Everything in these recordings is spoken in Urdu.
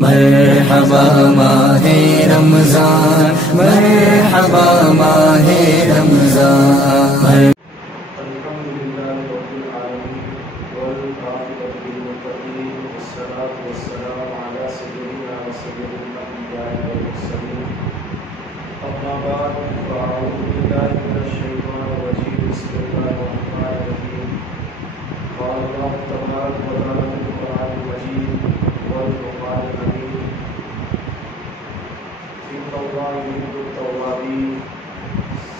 مرحبا ماہ رمضان، مرحبا ماہ رمضان۔ الحمد للہ رب العالمین والعاقبۃ للمتقین والصلاۃ والسلام علی سیدنا و سید الانبیاء والمرسلین، اما بعد فاعوذ باللہ من الشیطان الرجیم، بسم اللہ الرحمن الرحیم۔ قال اللہ تبارک و تعالی فی القرآن المجید والفرقان الحمید، ان اللہ یحب التوابین،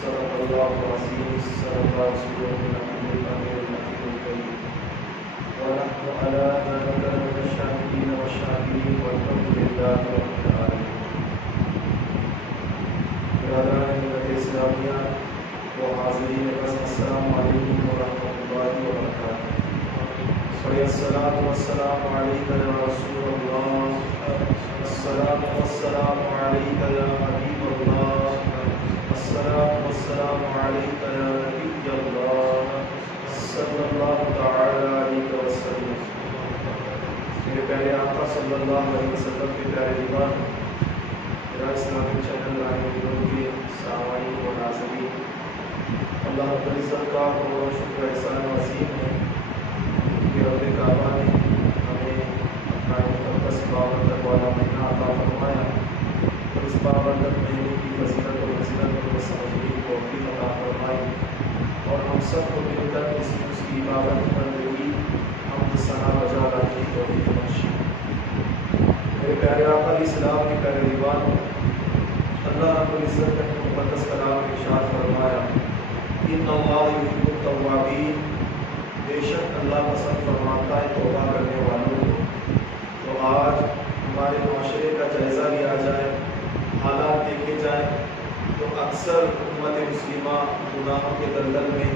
صدق اللہ العظیم، صدق رسولہ النبی الامین الکریم، ونحن علی ذلک من الشاہدین والشاکرین، والحمد للہ رب العالمین۔ برادران ملت اسلامیہ و حاضرین بس، السلام علیکم ورحمۃ اللہ وبرکاتہ۔ الصلاۃ والسلام علیک یا رسول اللہ، الصلاۃ والسلام علیک یا حبیب اللہ، الصلاۃ والسلام علیک یا نبی اللہ، صلی اللہ تعالی علیہ وسلم۔ میرے پیارے آقا صلی اللہ علیہ وسلم کے پیارے دیوان، میرا اسلامی چینل رائے ویڈیو کے سامعین و ناظرین، اللہ رب العزت کا بہت بہت شکر احسان عظیم ہے کہ رب کعبہ نے ہمیں اپنا مقدس بابرکت والا مہینہ عطا فرمایا، اور اس بابرکت مہینے کی فضیلت و فضیلت کو سمجھنے کی توفیق عطا فرمائی، اور ہم سب کو مل کر اس کی عبادت بندگی حمد ثنا بجا لانے کی توفیق بخشی۔ میرے پیارے آقا علیہ السلام کے پیارے دیوان، اللہ رب العزت نے مقدس کلام میں ارشاد فرمایا، ان اللہ یحب التوابین، بے شک اللہ پسند فرماتا ہے توبہ کرنے والوں کو۔ تو آج ہمارے معاشرے کا جائزہ لیا جائے، حالات دیکھے جائیں تو اکثر امت مسلمہ گناہوں کے دلدل میں،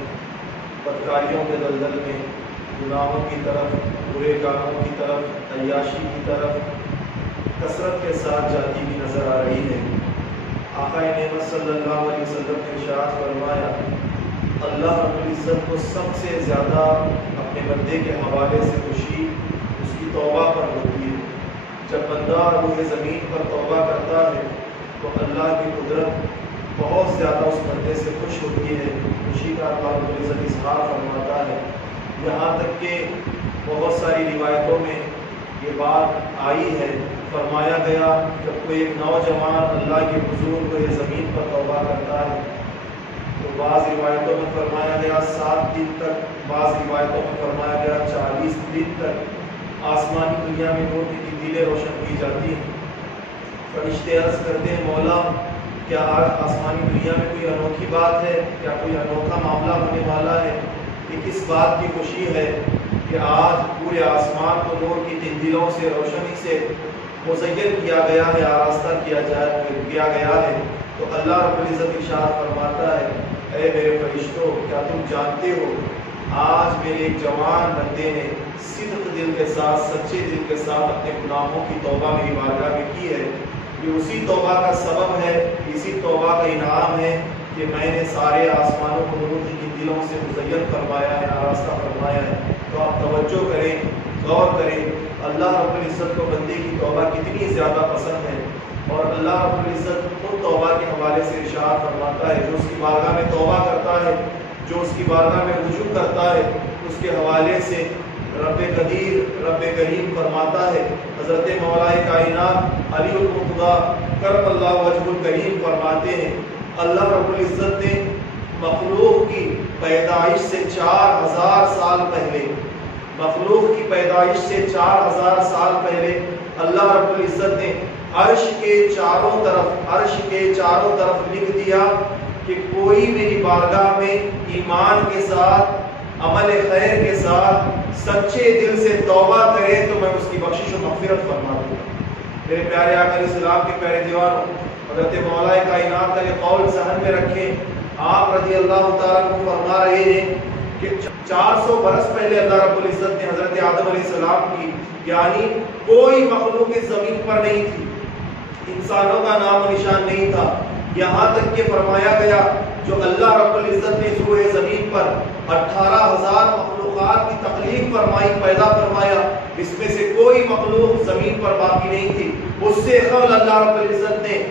بدکاریوں کے دلدل میں، گناہوں کی طرف، برے کاموں کی طرف، عیاشی کی طرف کثرت کے ساتھ جاتی بھی نظر آ رہی ہے۔ آقا نعمت صلی اللہ علیہ وسلم نے ارشاد فرمایا، اللہ رب العزت کو سب سے زیادہ اپنے بندے کے حوالے سے خوشی اس کی توبہ پر ہوتی ہے۔ جب بندہ روح زمین پر توبہ کرتا ہے تو اللہ کی قدرت بہت زیادہ اس بندے سے خوش ہوتی ہے، خوشی کا اللہ رب العزت اظہار فرماتا ہے۔ یہاں تک کہ بہت ساری روایتوں میں یہ بات آئی ہے، فرمایا گیا جب کوئی ایک نوجوان اللہ کے حضور روح زمین پر توبہ کرتا ہے تو بعض روایتوں میں فرمایا گیا 7 دن تک، بعض روایتوں میں فرمایا گیا 40 دن تک آسمانی دنیا میں نور کی دلیں روشن کی جاتی ہیں۔ فرشتے عرض کرتے ہیں، مولا کیا آسمانی دنیا میں کوئی انوکھی بات ہے، کیا کوئی انوکھا معاملہ ہونے والا ہے؟ یہ کس بات کی خوشی ہے کہ آج پورے آسمان کو نور کی تندلوں سے، روشنی سے مزین کیا گیا ہے، آراستہ کیا گیا ہے۔ تو اللہ رب العزت ارشاد فرماتا ہے، اے میرے فرشتوں، کیا تم جانتے ہو آج میرے ایک جوان بندے نے صدق دل کے ساتھ، سچے دل کے ساتھ اپنے گناہوں کی توبہ میری بارگاہ میں کی ہے۔ یہ اسی توبہ کا سبب ہے، اسی توبہ کا انعام ہے کہ میں نے سارے آسمانوں کو نور کی دلوں سے مزین فرمایا ہے، آراستہ فرمایا ہے۔ تو آپ توجہ کریں، غور کریں، اللہ رب العزت کو بندے کی توبہ کتنی زیادہ پسند ہے، اور اللہ رب العزت خود توبہ کے حوالے سے ارشاد فرماتا ہے، جو اس کی بارگاہ میں توبہ کرتا ہے، جو اس کی بارگاہ میں رجوع کرتا ہے، اس کے حوالے سے رب قدیر، رب کریم فرماتا ہے، حضرت مولا کائنات علی المرتضیٰ کرم اللہ وجہ الکریم فرماتے ہیں، اللہ رب العزت نے مخلوق کی پیدائش سے 4000 سال پہلے، مخلوق کی پیدائش سے 4000 سال پہلے اللہ رب العزت نے عرش کے چاروں طرف لکھ دیا کہ کوئی میری بارگاہ میں ایمان کے ساتھ، عمل خیر کے ساتھ، سچے دل سے توبہ کرے تو میں اس کی بخشش و مغفرت فرما دوں گا۔ میرے پیارے آقا علیہ السلام کے پیارے دیوانوں، حضرت مولا کائنات کا یہ قول ذہن میں رکھیں، آپ رضی اللہ تعالیٰ عنہ فرما رہے ہیں کہ 400 برس پہلے اللہ رب العزت نے حضرت آدم علیہ السلام کی، یعنی کوئی مخلوق اس زمین پر نہیں تھی، انسانوں کا نام و نشان نہیں تھا، یہاں تک کہ فرمایا گیا جو اللہ رب العزت نے روئے زمین پر 18,000 مخلوق مخلوقات کی تخلیق فرمائی، پیدا فرمایا، اس میں سے کوئی مخلوق زمین پر باقی نہیں تھی۔ اس سے قبل اللہ رب العزت نے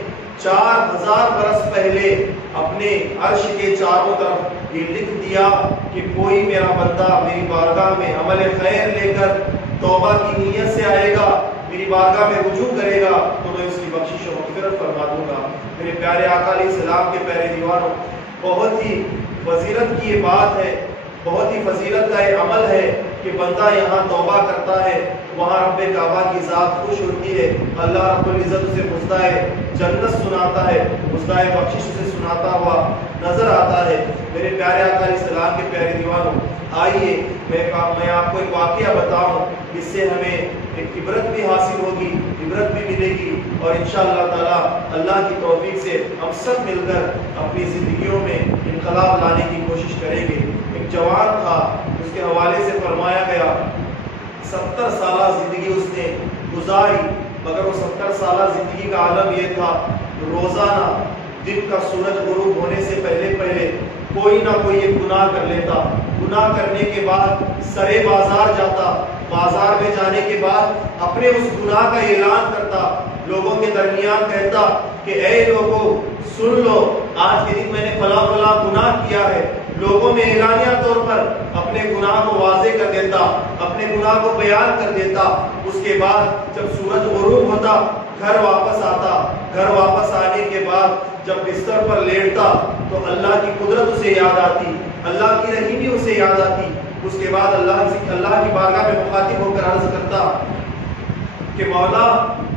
4000 برس پہلے اپنے عرش کے چاروں طرف یہ لکھ دیا کہ کوئی میرا بندہ میری بارگاہ میں عمل خیر لے کر توبہ کی نیت سے آئے گا، میری بارگاہ میں رجوع کرے گا تو میں اس کی بخشش و مغفرت فرما دوں گا۔ میرے پیارے آقا علیہ السلام کے پیارے دیوانوں، بہت ہی فضیلت کی یہ بات ہے، بہت ہی فضیلت کا یہ عمل ہے کہ بندہ یہاں توبہ کرتا ہے، وہاں رب کعبہ کی ذات خوش ہوتی ہے، اللہ رب العزت اسے مزدائے جنت سناتا ہے، مزدائے بخشش اسے سناتا ہوا نظر آتا ہے۔ میرے پیارے آقا علیہ السلام کے پیارے دیوانوں، آئیے میں آپ کو ایک واقعہ بتاؤں، اس سے ہمیں ایک عبرت بھی حاصل ہوگی، عبرت بھی ملے گی، اور انشاءاللہ تعالیٰ اللہ کی توفیق سے ہم سب مل کر اپنی زندگیوں میں انقلاب لانے کی کوشش کریں گے۔ ایک جوان تھا، اس کے حوالے سے فرمایا گیا 70 سالہ زندگی اس نے گزاری، مگر وہ 70 سالہ زندگی کا عالم یہ تھا، روزانہ دن کا سورج غروب ہونے سے پہلے کوئی نہ کوئی ایک گناہ کر لیتا، گناہ کرنے کے بعد سرے بازار جاتا، بازار میں جانے کے بعد اپنے اس گناہ کا اعلان کرتا، لوگوں کے درمیان کہتا کہ اے لوگوں سن لو، آج کے دن میں نے فلاں فلاں گناہ کیا ہے، لوگوں میں اعلانیہ طور پر اپنے گناہ کو واضح کر دیتا، اپنے گناہ کو بیان کر دیتا۔ اس کے بعد جب سورج غروب ہوتا گھر واپس آتا، گھر واپس آنے کے بعد جب بستر پر لیٹتا تو اللہ کی قدرت اسے یاد آتی، اللہ کی رحیمی اسے یاد آتی۔ اس کے بعد اللہ کی بارگاہ میں مخاطب ہو کر عرض کرتا کہ مولا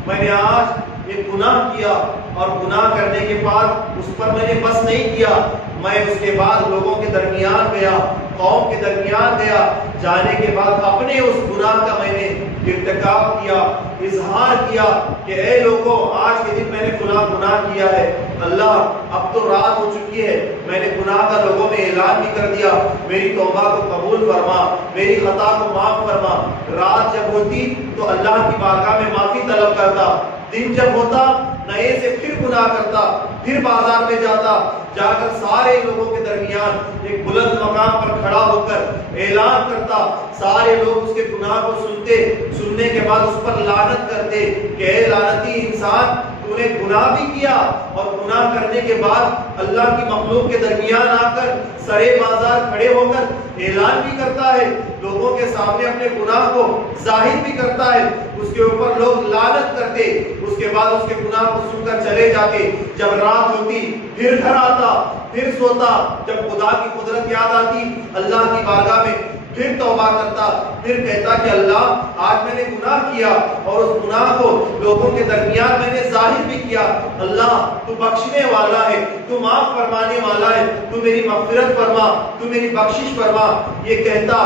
میں نے آج یہ گناہ کیا، اور گناہ کرنے کے بعد اس پر میں نے بس نہیں کیا، میں اس کے بعد لوگوں کے درمیان گیا، قوم کے درمیان گیا، جانے کے بعد اپنے اس گناہ کا میں نے ارتکاب کیا، اظہار کیا کہ اے لوگوں آج کے دن میں نے فلاں گناہ کیا ہے، اللہ اب تو رات ہو چکی ہے، میں نے گناہ کا لوگوں میں اعلان بھی کر دیا، میری توبہ کو قبول فرما، میری خطا کو معاف فرما۔ رات جب ہوتی تو اللہ کی بارگاہ میں معافی طلب کرتا، دن جب ہوتا نئے سے پھر گناہ کرتا، پھر بازار میں جاتا، جا کر سارے لوگوں کے درمیان ایک بلند مقام پر کھڑا ہو کر اعلان کرتا، سارے لوگ اس کے گناہ کو سنتے، سننے کے بعد اس پر لعنت کرتے کہ اے لعنتی انسان، تو نے گناہ بھی کیا، اور گناہ کرنے کے بعد اللہ کی مخلوق کے درمیان آ کر سرے بازار کھڑے ہو کر اعلان بھی کرتا ہے، لوگوں کے سامنے اپنے گناہ کو ظاہر بھی کرتا ہے، اس کے اوپر لوگ لعنت کرتے، اس کے بعد اس کے گناہ کو سن کر چلے جاتے۔ جب رات ہوتی پھر گھر آتا، پھر سوتا، جب خدا کی قدرت یاد آتی اللہ کی بارگاہ میں پھر توبہ کرتا، پھر کہتا کہ اللہ آج میں نے گناہ کیا، اور اس گناہ کو لوگوں کے درمیان میں نے ظاہر بھی کیا، اللہ تو بخشنے والا ہے، تو معاف فرمانے والا ہے، تو میری مغفرت فرما، تو میری بخشش فرما۔ یہ کہتا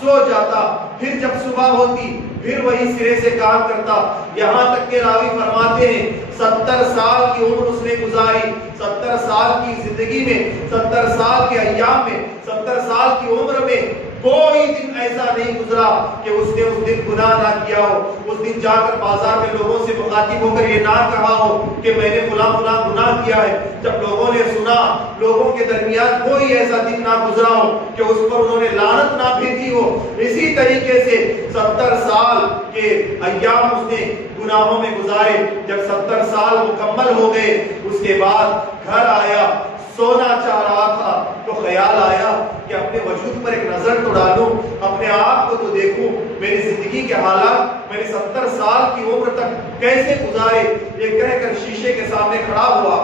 سو جاتا، پھر جب صبح ہوتی پھر وہی سرے سے کام کرتا، یہاں تک کہ راوی فرماتے ہیں 70 سال کی عمر اس نے گزاری، 70 سال کی زندگی میں، 70 سال کے ایام میں، 70 سال کی عمر میں کوئی دن ایسا نہیں گزرا کہ اس نے اس دن گناہ نہ کیا ہو، اس دن جا کر بازار میں لوگوں سے مخاطب ہو کر یہ نہ کہا ہو کہ میں نے فلاں فلاں گناہ کیا ہے۔ جب لوگوں نے سنا، لوگوں کے درمیان کوئی ایسا دن نہ گزرا ہو کہ اس پر انہوں نے لعنت نہ بھیجی ہو۔ اسی طریقے سے 70 سال کے ایام اس نے گناہوں میں گزارے۔ جب 70 سال مکمل ہو گئے اس کے بعد گھر آیا، سونا چاہ رہا تھا تو خیال آیا کہ اپنے وجود پر ایک نظر تو ڈالوں، اپنے آپ کو تو دیکھوں، میری زندگی کے حالات میں نے 70 سال کی عمر تک کیسے گزارے۔ یہ کہہ کر شیشے کے سامنے کھڑا ہوا،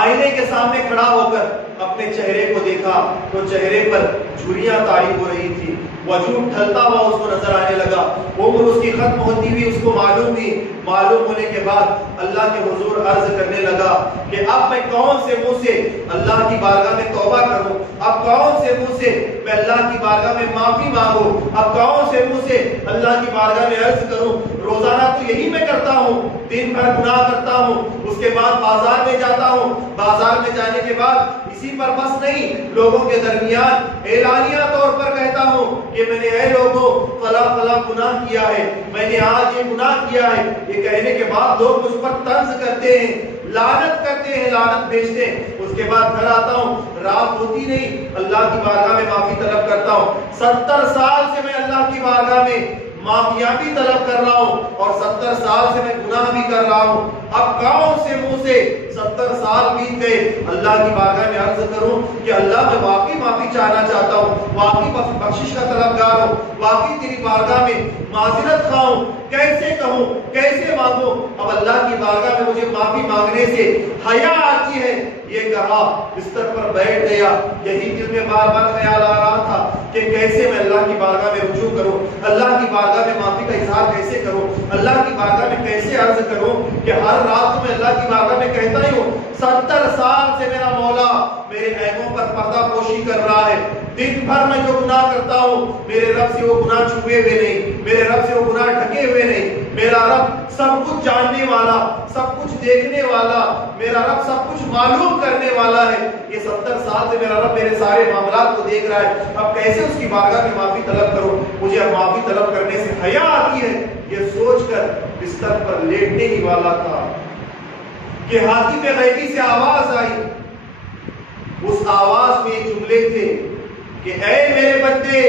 آئینے کے سامنے کھڑا ہو کر اپنے چہرے کو دیکھا تو چہرے پر جھریاں طاری ہو رہی تھی، وجود ڈھلتا ہوا اس کو نظر آنے لگا، عمر اس کی ختم ہوتی ہوئی اس کو معلوم تھی۔ معلوم ہونے کے بعد اللہ کے حضور عرض کرنے لگا کہ اب میں کون سے منہ سے اللہ کی بارگاہ میں توبہ کروں، اب کون سے منہ سے میں اللہ کی بارگاہ میں معافی مانگوں، اب کون سے منہ سے اللہ کی بارگاہ میں عرض کروں۔ روزانہ تو یہی میں کرتا ہوں، دن بھر گناہ کرتا ہوں، اس کے بعد بازار میں جاتا ہوں، بازار میں جانے کے بعد اسی پر بس نہیں، لوگوں کے درمیان اعلانیہ طور پر کہتا ہوں کہ میں نے اے لوگوں فلاں فلاں گناہ کیا ہے، میں نے آج یہ گناہ کیا ہے۔ یہ کہنے کے بعد لوگ مجھ پر طنز کرتے ہیں، لعنت کرتے ہیں، لعنت بھیجتے ہیں۔ اس کے بعد گھر آتا ہوں، رات ہوتی نہیں، اللہ کی بارگاہ میں معافی طلب کرتا ہوں۔ 70 سال سے میں اللہ کی بارگاہ میں معافیاں بھی طلب کر رہا ہوں اور 70 سال سے میں گناہ بھی کر رہا ہوں۔ اب کون سے منہ سے 70 سال بیت گئے اللہ کی بارگاہ میں عرض کروں کہ اللہ میں واقعی معافی چاہنا چاہتا ہوں، واقعی بخشش کا طلبگار ہوں، واقعی تیری بارگاہ میں معذرت خواہ ہوں، کیسے کہوں، کیسے مانگوں؟ اب اللہ کی بارگاہ میں مجھے معافی مانگنے سے حیا آتی ہے۔ یہ کہا، بستر پر بیٹھ گیا، یہی دل میں بار بار خیال آ رہا تھا کہ کیسے میں اللہ کی بارگاہ میں رجوع کروں، اللہ کی بارگاہ میں معافی کا اظہار کیسے کروں، اللہ کی بارگاہ میں کیسے عرض کروں کہ ہر رات میں اللہ کی بارگاہ میں کہتا ہی ہوں 70 سال سے میرا مولا میرے عیبوں پر پردہ پوشی کر رہا ہے، دن بھر میں جو گناہ کرتا ہوں میرے رب سے وہ گناہ چھپے ہوئے نہیں، میرے رب سے وہ گناہ ڈھکے ہوئے نہیں، میرا رب سب کچھ جاننے والا، سب کچھ دیکھنے والا، میرا رب سب کچھ معلوم کرنے والا ہے۔ یہ 70 سال سے میرا رب میرے سارے معاملات کو دیکھ رہا ہے، اب کیسے اس کی بارگاہ میں معافی طلب کروں؟ مجھے اب معافی طلب کرنے سے حیا آتی ہے۔ یہ سوچ کر بستر پر لیٹنے ہی والا تھا کہ ہاتف غیبی سے آواز آئی۔ اس آواز میں یہ جملے تھے کہ اے میرے بندے،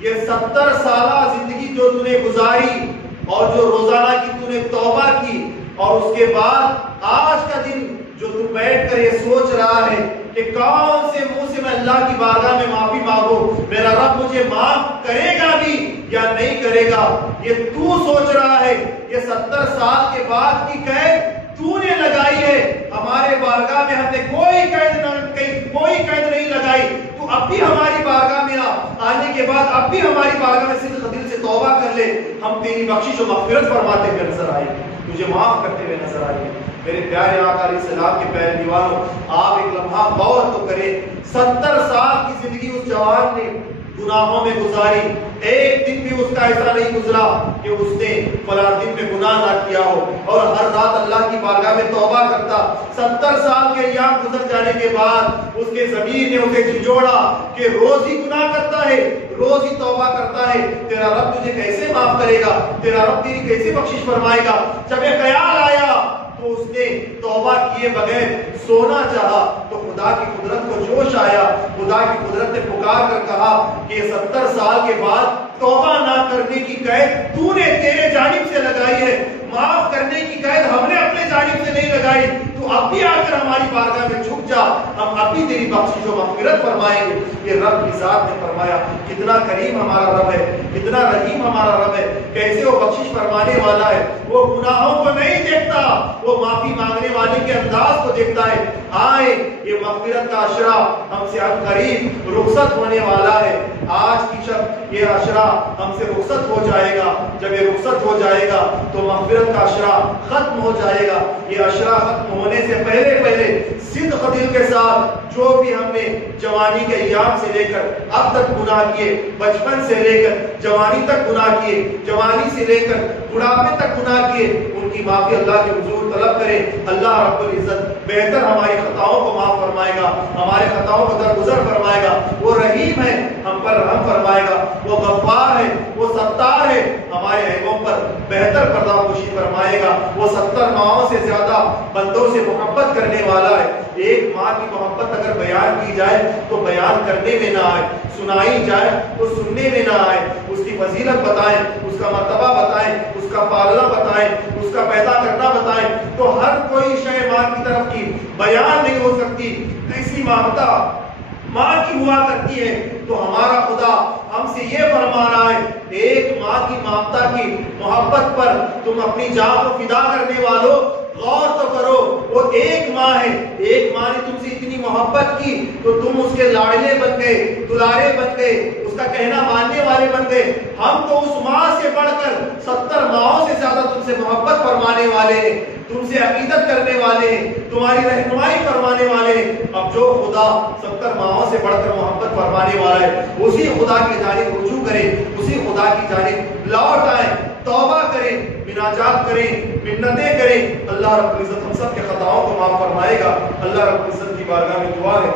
یہ 70 سالہ زندگی جو تو نے گزاری اور جو روزانہ کی تو نے توبہ کی، اور اس کے بعد آج کا دن جو تو بیٹھ کر یہ سوچ رہا ہے کہ کون سے منہ سے میں اللہ کی بارگاہ میں معافی مانگوں، میرا رب مجھے معاف کرے گا بھی یا نہیں کرے گا، یہ تو سوچ رہا ہے۔ یہ 70 سال کے بعد کی قید تو نے لگائی ہے، ہمارے بارگاہ میں ہم نے کوئی قید نہیں لگائی، تو اب بھی ہماری بارگاہ میں آنے کے بعد اب بھی ہماری بارگاہ میں صدق دل سے توبہ کر لے، ہم تیری بخشش و مغفرت فرماتے ہوئے نظر آئیں گے، تجھے معاف کرتے ہوئے نظر آئیں گے۔ میرے پیارے آقا علیہ السلام کے پیارے دیوانوں، آپ ایک لمحہ غور تو کریں، 70 سال کی زندگی اس جوان نے گناہوں میں گزاری، ایک دن بھی اس کا ایسا نہیں گزرا کہ اس نے فلاں دن میں گناہ نہ کیا ہو، اور ہر رات اللہ کی بارگاہ میں توبہ کرتا۔ 70 سال کے ایام گزر جانے کے بعد اس کے ضمیر نے اسے جھنجھوڑا کہ روز ہی گناہ کرتا ہے، روز ہی توبہ کرتا ہے، تیرا رب تجھے کیسے معاف کرے گا، تیرا رب تیری کیسے بخشش فرمائے گا؟ جب یہ خیال آیا تو اس نے توبہ کیے بغیر سونا چاہا، تو خدا کی قدرت کو جوش آیا، خدا کی قدرت نے پکار کر کہا کہ 70 سال کے بعد توبہ نہ کرنے کی قید تو نے تیرے جانب سے لگائی ہے، معاف کرنے کی قید ہم نے اپنے جانب سے نہیں لگائی، تو اب بھی آ کر ہماری بارگاہ میں جھک جا، ہم اب بھی تیری بخشش و مغفرت فرمائیں گے۔ یہ رب کی ذات نے فرمایا، کتنا کریم ہمارا رب ہے، کتنا رحیم ہمارا رب ہے، کیسے وہ بخشش فرمانے والا ہے، وہ گناہوں کو نہیں دیکھتا، وہ معافی مانگنے والے کے انداز کو دیکھتا ہے۔ آئے، یہ مغفرت کا عشرہ ہم سے عن قریب رخصت ہونے والا ہے، آج کی شب یہ عشرہ ہم سے رخصت ہو جائے گا، جب یہ رخصت ہو جائے گا تو مغفرت کا عشرہ ختم ہو جائے گا۔ یہ عشرہ ختم ہونے سے پہلے صدق دل کے ساتھ جو بھی ہم نے جوانی کے ایام سے لے کر اب تک گناہ کیے، بچپن سے لے کر جوانی تک گناہ کیے، جوانی سے لے کر بڑھاپے تک گناہ کیے، ان کی معافی اللہ کے حضور طلب کریں۔ اللہ رب العزت بہتر ہماری خطاؤں کو معاف فرمائے گا، ہمارے خطاؤں کو درگزر فرمائے گا، وہ رحیم ہے، ہم پر رحم فرمائے گا، وہ غفار ہے، وہ ستار ہے، ہمارے عیبوں پر بہتر پردہ پوشی فرمائے گا، وہ 70 ماؤں سے زیادہ بندوں سے محبت کرنے والا ہے۔ ایک ماں کی محبت اگر بیان کی جائے تو بیان کرنے میں نہ آئے، سنائی جائے تو سننے میں نہ آئے، اس کی فضیلت بتائیں، اس کا مرتبہ بتائیں، اس کا پالنا بتائیں، اس کا پیدا کرنا بتائیں، تو ہر کوئی شے ماں کی طرف کی بیان نہیں ہو سکتی۔ ایسی ممتا ماں کی ہوا کرتی ہے، تو ہمارا خدا ہم سے یہ فرما رہا ہے، ایک ماں کی ممتا کی محبت پر تم اپنی جان کو فدا کرنے والوں غور تو کرو، وہ ایک ماں ہے، ایک ماں نے تم سے اتنی محبت کی تو تم اس کے لاڈلے بن گئے، دلارے بن گئے، اس کا کہنا ماننے والے بن گئے۔ ہم تو اس ماں سے بڑھ کر 70 ماؤں سے زیادہ تم سے محبت فرمانے والے ہیں، تم سے عقیدت کرنے والے ہیں، تمہاری رہنمائی فرمانے والے ہیں۔ اب جو خدا 70 ماؤں سے بڑھ کر محبت فرمانے والا ہے، اسی خدا کی جانب رجوع کریں، اسی خدا کی جانب لوٹ آئیں، توبہ کریں، مناجات کریں، منتیں کریں، اللہ رب العزت ہم سب کے خطاؤں کو معاف فرمائے گا۔ اللہ رب العزت کی بارگاہ میں دعا ہے،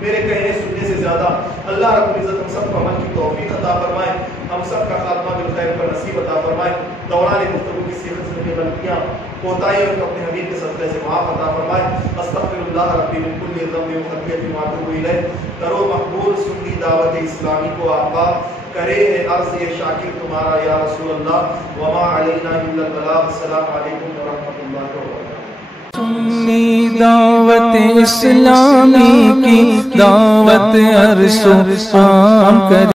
میرے کہنے سننے سے زیادہ اللہ رب العزت ہم سب کو عمل کی توفیق عطا فرمائے، ہم سب کا خاتمہ بالخیر پر نصیب عطا فرمائے۔ دوران گفتگو کی قسم کی غلطیاں کوتاہیوں کو اپنے حبیب کے صدقے سے معاف عطا فرمائے۔ استغفر اللہ ربی من کل ذنب و خطیئۃ واتوب الیہ۔ کرو مقبول سنی دعوت اسلامی کو آقا، کرے ہے عرض یہ شاکر تمہارا یا رسول اللہ، وما علینا الا البلاغ۔ السلام علیکم ورحمۃ اللہ وبرکاتہ۔ سنی دعوت اسلامی کی دعوت عرش و عام کرے۔